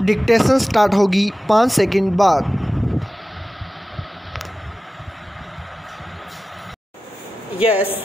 Dictation start होगी 5 second बाद। Yes,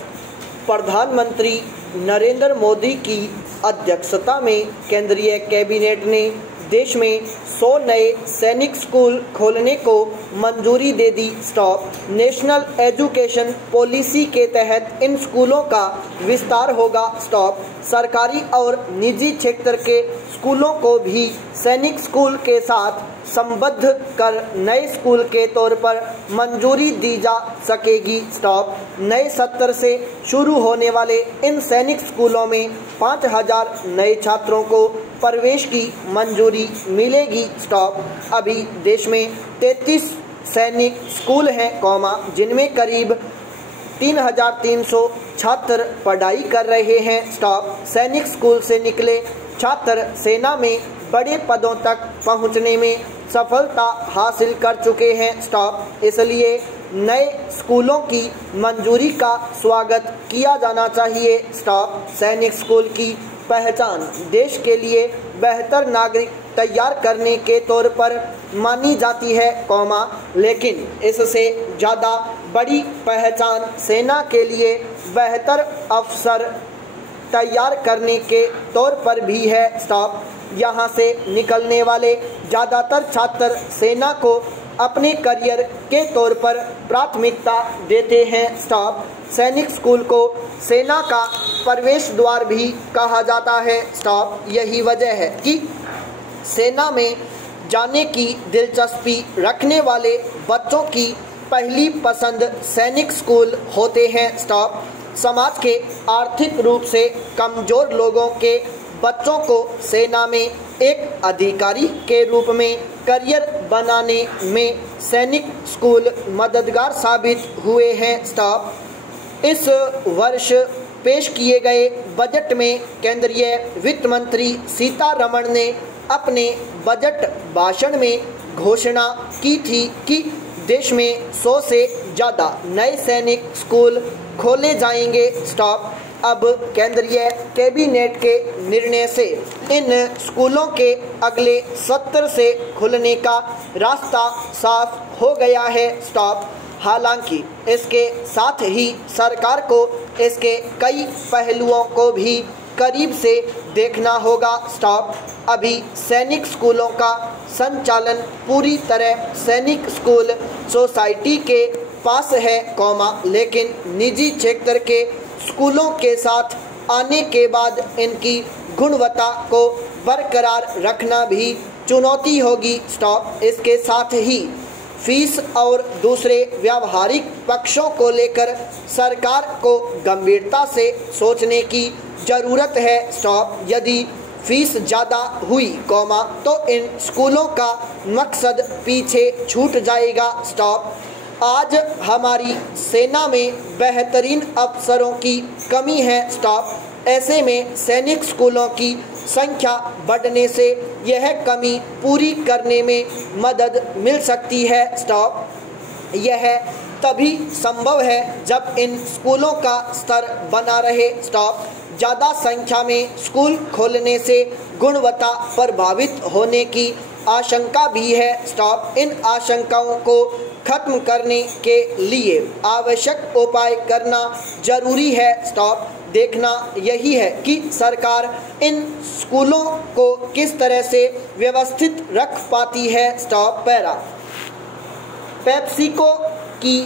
प्रधानमंत्री नरेंद्र मोदी की अध्यक्षता में केंद्रीय कैबिनेट ने देश में 100 नए सैनिक स्कूल खोलने को मंजूरी दे दी। स्टॉप। नेशनल एजुकेशन पॉलिसी के तहत इन स्कूलों का विस्तार होगा। स्टॉप। सरकारी और निजी क्षेत्र के स्कूलों को भी सैनिक स्कूल के साथ संबद्ध कर नए स्कूल के तौर पर मंजूरी दी जा सकेगी। स्टॉप। नए सत्र से शुरू होने वाले इन सैनिक स्कूलों में 5000 नए छात्रों को प्रवेश की मंजूरी मिलेगी। स्टॉप। अभी देश में 33 सैनिक स्कूल हैं, जिनमें करीब 3300 छात्र पढ़ाई कर रहे हैं। स्टॉप। सैनिक स्कूल से निकले छात्र सेना में बड़े पदों तक पहुंचने में सफलता हासिल कर चुके हैं। स्टॉप। इसलिए नए स्कूलों की मंजूरी का स्वागत किया जाना चाहिए। स्टॉप। सैनिक स्कूल की पहचान देश के लिए बेहतर नागरिक तैयार करने के तौर पर मानी जाती है, लेकिन इससे ज़्यादा बड़ी पहचान सेना के लिए बेहतर अफसर तैयार करने के तौर पर भी है। स्टॉप। यहाँ से निकलने वाले ज़्यादातर छात्र सेना को अपने करियर के तौर पर प्राथमिकता देते हैं। स्टॉप। सैनिक स्कूल को सेना का प्रवेश द्वार भी कहा जाता है। स्टॉप। यही वजह है कि सेना में जाने की दिलचस्पी रखने वाले बच्चों की पहली पसंद सैनिक स्कूल होते हैं। स्टॉप। समाज के आर्थिक रूप से कमजोर लोगों के बच्चों को सेना में एक अधिकारी के रूप में करियर बनाने में सैनिक स्कूल मददगार साबित हुए हैं। स्टॉप। इस वर्ष पेश किए गए बजट में केंद्रीय वित्त मंत्री सीतारमण ने अपने बजट भाषण में घोषणा की थी कि देश में 100 से ज़्यादा नए सैनिक स्कूल खोले जाएंगे। स्टॉप। अब केंद्रीय कैबिनेट के निर्णय से इन स्कूलों के अगले सत्र से खुलने का रास्ता साफ हो गया है। स्टॉप। हालांकि इसके साथ ही सरकार को इसके कई पहलुओं को भी करीब से देखना होगा। स्टॉप। अभी सैनिक स्कूलों का संचालन पूरी तरह सैनिक स्कूल सोसाइटी के पास है, लेकिन निजी क्षेत्र के स्कूलों के साथ आने के बाद इनकी गुणवत्ता को बरकरार रखना भी चुनौती होगी। स्टॉप। इसके साथ ही फीस और दूसरे व्यावहारिक पक्षों को लेकर सरकार को गंभीरता से सोचने की ज़रूरत है। स्टॉप। यदि फीस ज़्यादा हुई, तो इन स्कूलों का मकसद पीछे छूट जाएगा। स्टॉप। आज हमारी सेना में बेहतरीन अफसरों की कमी है। स्टॉप। ऐसे में सैनिक स्कूलों की संख्या बढ़ने से यह कमी पूरी करने में मदद मिल सकती है। स्टॉप। यह तभी संभव है जब इन स्कूलों का स्तर बना रहे। स्टॉप। ज़्यादा संख्या में स्कूल खोलने से गुणवत्ता प्रभावित होने की आशंका भी है। स्टॉप। इन आशंकाओं को खत्म करने के लिए आवश्यक उपाय करना जरूरी है। स्टॉप। देखना यही है कि सरकार इन स्कूलों को किस तरह से व्यवस्थित रख पाती है। स्टॉप। पैरा। पेप्सिको की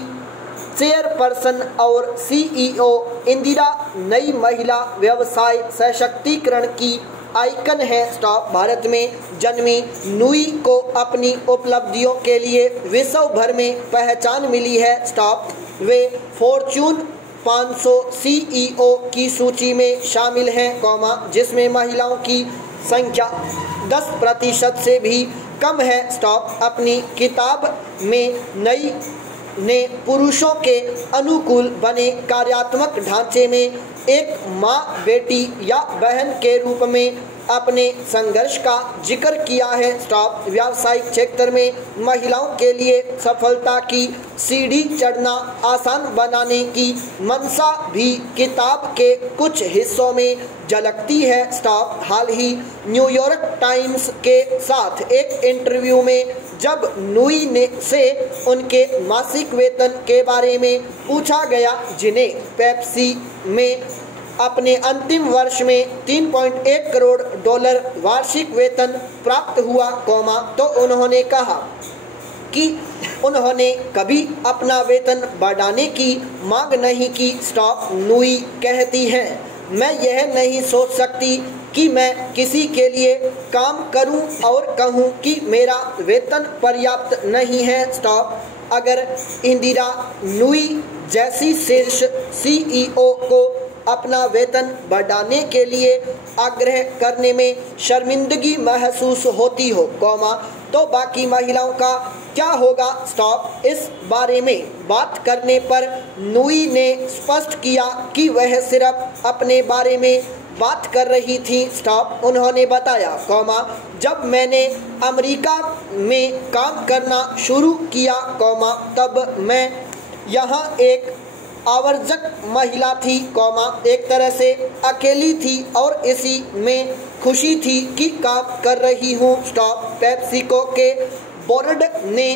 चेयरपर्सन और सीईओ इंदिरा नई महिला व्यवसाय सशक्तिकरण की आइकन है। स्टॉप। भारत में जन्मी नुई को अपनी उपलब्धियों के लिए विश्व भर में पहचान मिली है। स्टॉप। वे फॉर्च्यून 500 सीईओ की सूची में शामिल हैं, जिसमें महिलाओं की संख्या 10% से भी कम है। स्टॉप। अपनी किताब में नई ने पुरुषों के अनुकूल बने कार्यात्मक ढांचे में एक माँ, बेटी या बहन के रूप में अपने संघर्ष का जिक्र किया है। स्टॉप। व्यावसायिक क्षेत्र में महिलाओं के लिए सफलता की सीढ़ी चढ़ना आसान बनाने की मंशा भी किताब के कुछ हिस्सों में झलकती है। स्टॉप। हाल ही न्यूयॉर्क टाइम्स के साथ एक इंटरव्यू में जब नुई ने से उनके मासिक वेतन के बारे में पूछा गया, जिन्हें पेप्सी में अपने अंतिम वर्ष में 3.1 करोड़ डॉलर वार्षिक वेतन प्राप्त हुआ, तो उन्होंने कहा कि उन्होंने कभी अपना वेतन बढ़ाने की मांग नहीं की। स्टॉप। नुई कहती हैं, मैं यह नहीं सोच सकती कि मैं किसी के लिए काम करूं और कहूं कि मेरा वेतन पर्याप्त नहीं है। स्टॉप। अगर इंदिरा नुई जैसी शीर्ष सीईओ को अपना वेतन बढ़ाने के लिए आग्रह करने में शर्मिंदगी महसूस होती हो, तो बाकी महिलाओं का क्या होगा। स्टॉप। इस बारे में बात करने पर नुई ने स्पष्ट किया कि वह सिर्फ अपने बारे में बात कर रही थी। स्टॉप। उन्होंने बताया, जब मैंने अमेरिका में काम करना शुरू किया, तब मैं यहाँ एक आवर्जक महिला थी, एक तरह से अकेली थी और इसी में खुशी थी कि काम कर रही हूँ। स्टॉप। पेप्सिको के बोर्ड ने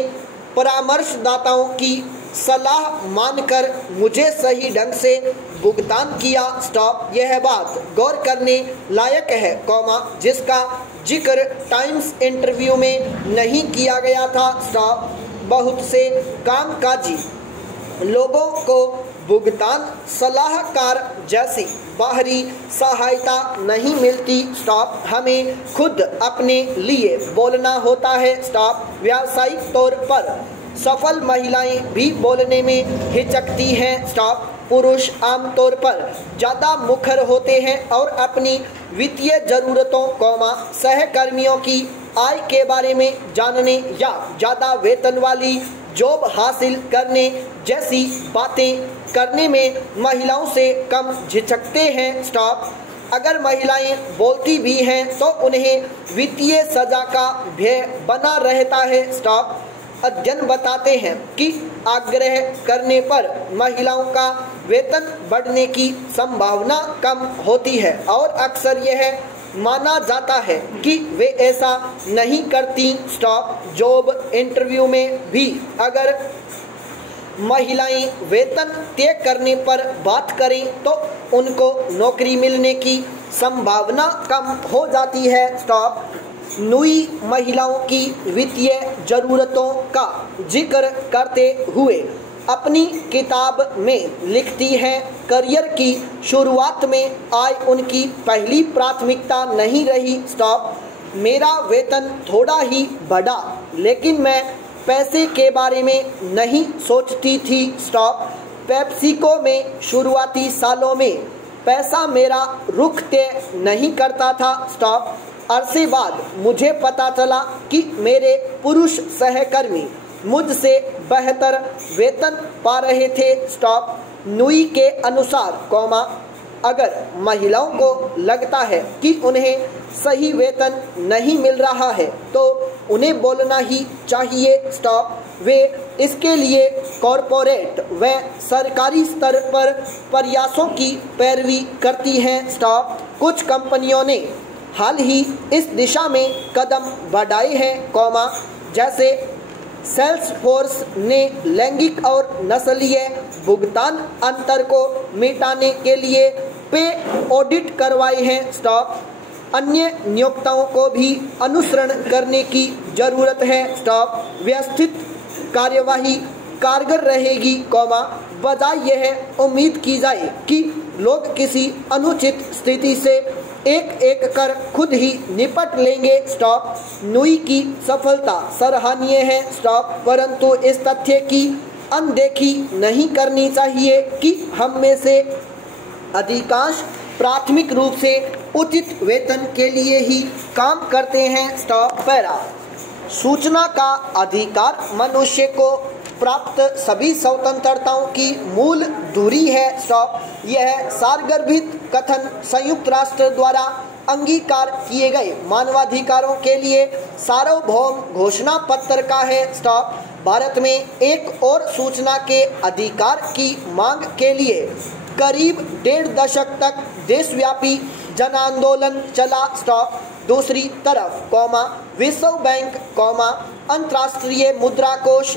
परामर्शदाताओं की सलाह मानकर मुझे सही ढंग से भुगतान किया। स्टॉप। यह बात गौर करने लायक है, जिसका जिक्र टाइम्स इंटरव्यू में नहीं किया गया था। स्टॉप। बहुत से कामकाजी लोगों को भुगतान सलाहकार जैसी बाहरी सहायता नहीं मिलती। स्टॉप। हमें खुद अपने लिए बोलना होता है। स्टॉप। व्यावसायिक तौर पर सफल महिलाएं भी बोलने में हिचकती हैं। स्टॉप। पुरुष आमतौर पर ज़्यादा मुखर होते हैं और अपनी वित्तीय ज़रूरतों, सहकर्मियों की आय के बारे में जानने या ज़्यादा वेतन वाली जॉब हासिल करने जैसी बातें करने में महिलाओं से कम झिझकते हैं। स्टॉप। अगर महिलाएं बोलती भी हैं तो उन्हें वित्तीय सजा का भय बना रहता है। स्टॉप। अध्ययन बताते हैं कि आग्रह करने पर महिलाओं का वेतन बढ़ने की संभावना कम होती है और अक्सर यह माना जाता है कि वे ऐसा नहीं करती। स्टॉप। जॉब इंटरव्यू में भी अगर महिलाएं वेतन तय करने पर बात करें तो उनको नौकरी मिलने की संभावना कम हो जाती है। स्टॉप। नुई महिलाओं की वित्तीय जरूरतों का जिक्र करते हुए अपनी किताब में लिखती हैं, करियर की शुरुआत में आय उनकी पहली प्राथमिकता नहीं रही। स्टॉप। मेरा वेतन थोड़ा ही बढ़ा लेकिन मैं पैसे के बारे में नहीं सोचती थी। स्टॉप। पेप्सिको में शुरुआती सालों में पैसा मेरा रुख तय नहीं करता था। स्टॉप। अरसे बाद मुझे पता चला कि मेरे पुरुष सहकर्मी मुझसे बेहतर वेतन पा रहे थे। स्टॉप। नुई के अनुसार, अगर महिलाओं को लगता है कि उन्हें सही वेतन नहीं मिल रहा है तो उन्हें बोलना ही चाहिए। स्टॉप। वे इसके लिए कॉरपोरेट व सरकारी स्तर पर प्रयासों की पैरवी करती हैं। स्टॉप। कुछ कंपनियों ने हाल ही इस दिशा में कदम बढ़ाए हैं, जैसे सेल्सफोर्स ने लैंगिक और नस्लीय भुगतान अंतर को मिटाने के लिए पे ऑडिट करवाए हैं। स्टॉप। अन्य नियोक्ताओं को भी अनुसरण करने की जरूरत है। स्टॉप। व्यवस्थित कार्यवाही कारगर रहेगी, बजाय यह उम्मीद की जाए कि लोग किसी अनुचित स्थिति से एक एक कर खुद ही निपट लेंगे। स्टॉप। नुई की सफलता सराहनीय है। स्टॉप। परंतु इस तथ्य की अनदेखी नहीं करनी चाहिए कि हम में से अधिकांश प्राथमिक रूप से उचित वेतन के लिए ही काम करते हैं। स्टॉप। पैरा। सूचना का अधिकार मनुष्य को प्राप्त सभी स्वतंत्रताओं की मूल धुरी है। स्टॉप। यह सारगर्भित कथन संयुक्त राष्ट्र द्वारा अंगीकार किए गए मानवाधिकारों के लिए सार्वभौम घोषणा पत्र का है स्टॉप। भारत में एक और सूचना के अधिकार की मांग के लिए करीब 1.5 दशक तक देशव्यापी जन आंदोलन चला स्टॉप। दूसरी तरफ विश्व बैंक अंतर्राष्ट्रीय मुद्रा कोष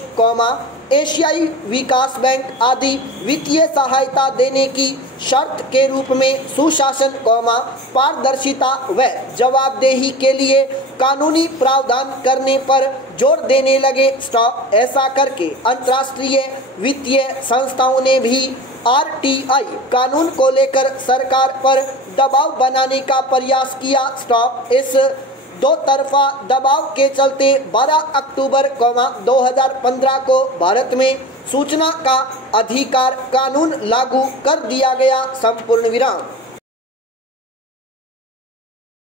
एशियाई विकास बैंक आदि वित्तीय सहायता देने की शर्त के रूप में सुशासन पारदर्शिता व जवाबदेही के लिए कानूनी प्रावधान करने पर जोर देने लगे स्टॉप। ऐसा करके अंतर्राष्ट्रीय वित्तीय संस्थाओं ने भी आरटीआई कानून को लेकर सरकार पर दबाव बनाने का प्रयास किया स्टॉप। इस दो तरफा दबाव के चलते 12 अक्टूबर 2015 को भारत में सूचना का अधिकार कानून लागू कर दिया गया। संपूर्ण विराम।